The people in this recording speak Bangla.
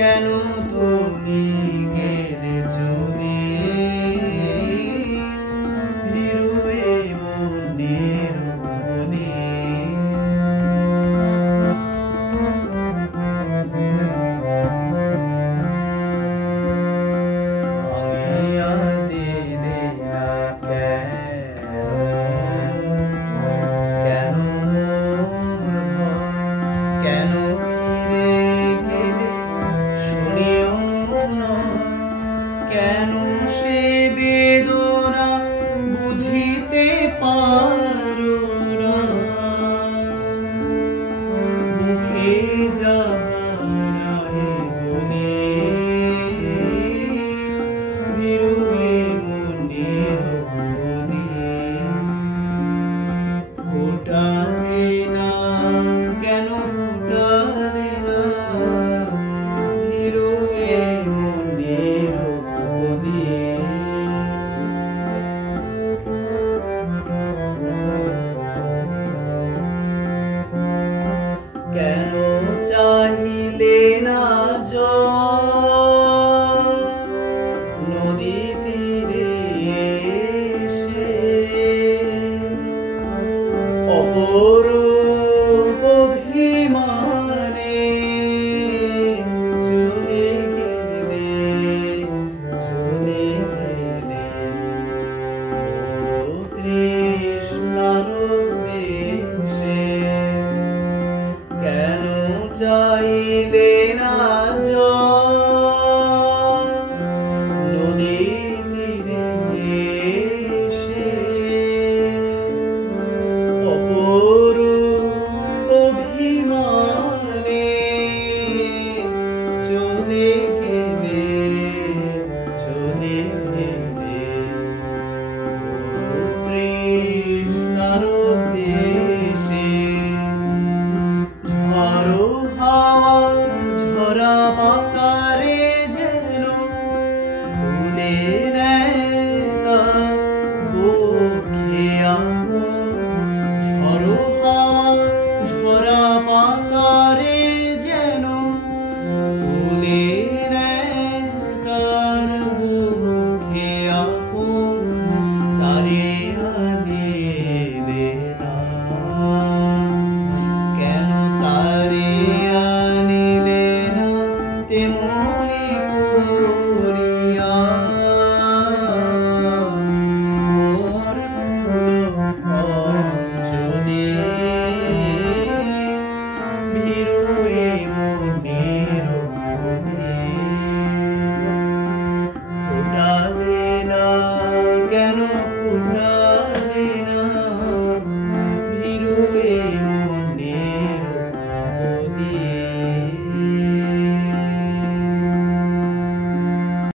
কেন তুমি গেলে চলে হিরোয়ে মনের বনে। ভাঙিয়া দিলে না কেন কেন ফিরে গেলে শুনিও না, কেন সে বেদনা বুঝিতে পারো না। মুখে যাহারাই বলে হিরোয়ে মনের বনে। ফোটালে না কেন ফোটালে না হিরোয়ে মনের বনে। কেন চাহিলে না জল নদী তীরে এসে অপরূপ অভিমানে চলে গেলে ও তৃষ্ণার দেশে। কেন চাইলে না জল নদী তীরে এসে অপরূপ অভিমানে চলে গেলে ও তৃষ্ণার দেশে। ঝড়ো হাওয়া ঝরা বাতারে যেন তুলে নেয় তার বুকে আপন। ঝড়ো হাওয়া ঝরা বাতারে